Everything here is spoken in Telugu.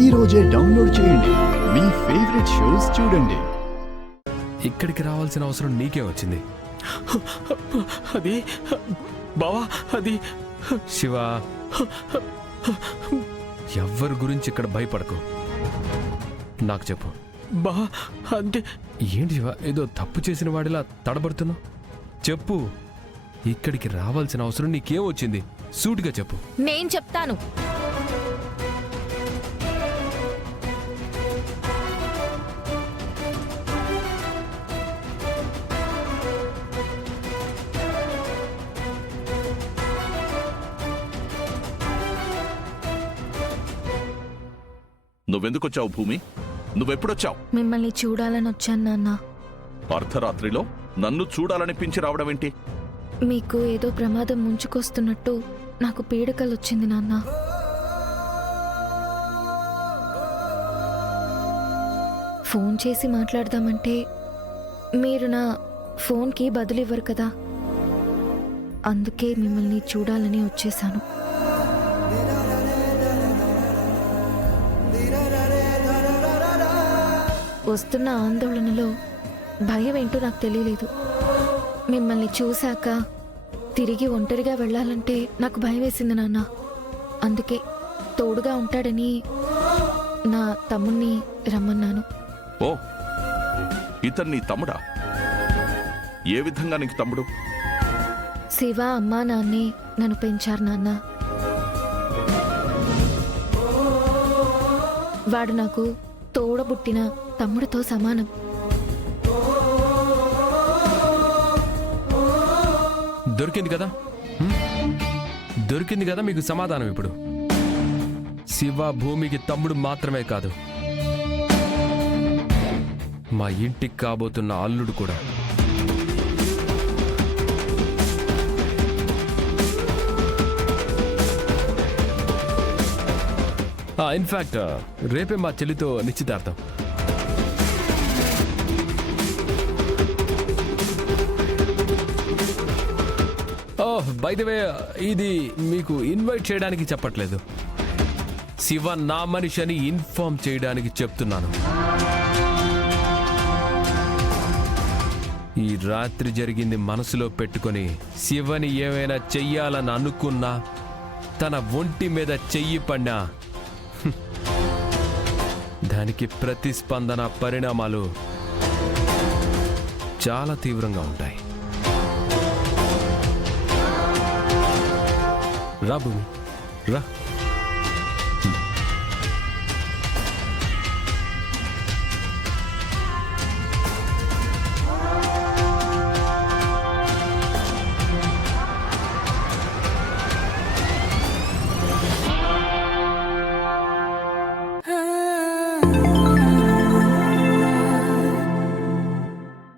ఈ రోజే డౌన్లోడ్ చేయండి. మీ ఫేవరెట్ షోస్ చూడండి. ఇక్కడికి రావాల్సిన అవసరం నీకే వచ్చింది. అది బావా, అది శివ, ఎవ్వరి గురించి ఇక్కడ భయపడకు. నాకు చెప్పు. బా అంటే ఏంటి శివ, ఏదో తప్పు చేసిన వాడిలా తడబడుతున్నావు? చెప్పు, ఇక్కడికి రావాల్సిన అవసరం నీకేం వచ్చింది? సూటిగా చెప్పు. నేను చెప్తాను. నువ్వెందుకొచ్చావు భూమి? నువ్వెప్పుడొచ్చావు? మిమ్మల్ని చూడాలని వచ్చాను నాన్న. అర్ధరాత్రిలో నన్ను చూడాలనిపించి రావడమేంటి? మీకు ఏదో ప్రమాదం ముంచుకొస్తున్నట్టు నాకు పీడకలు వచ్చింది నాన్న. ఫోన్ చేసి మాట్లాడదామంటే మీరు నా ఫోన్కి బదులివ్వరు కదా, అందుకే మిమ్మల్ని చూడాలని వచ్చేసాను. వస్తున్న ఆందోళనలో భయం ఏంటో నాకు తెలియలేదు. మిమ్మల్ని చూశాక తిరిగి ఒంటరిగా వెళ్ళాలంటే నాకు భయం వేసింది నాన్న. అందుకే తోడుగా ఉంటాడని నా తమ్ముణ్ణి రమ్మన్నాను. ఓ, ఇతను నీ తమ్ముడా? ఏ విధంగా నీకు తమ్ముడు? శివ అమ్మా నాన్నే నన్ను పెంచారు నాన్న. వాడు నాకు తోడబుట్టిన తమ్ముడితో సమానం. దొరికింది కదా, దొరికింది కదా మీకు సమాధానం. ఇప్పుడు శివ భూమికి తమ్ముడు మాత్రమే కాదు, మా ఇంటికి కాబోతున్న అల్లుడు కూడా. ఇన్ఫాక్ట్ రేపే మా చెల్లితో నిశ్చితార్థం. ఓహ్, బై ది వే, ఇది మీకు ఇన్వైట్ చేయడానికి చెప్పట్లేదు, శివ నా మనిషి అని ఇన్ఫార్మ్ చేయడానికి చెప్తున్నాను. ఈ రాత్రి జరిగింది మనసులో పెట్టుకొని శివని ఏమైనా చెయ్యాలని అనుకున్నా, తన ఒంటి మీద చెయ్యి పడినా దానికి ప్రతిస్పందన పరిణామాలు చాలా తీవ్రంగా ఉంటాయి. రా భూమి, రా.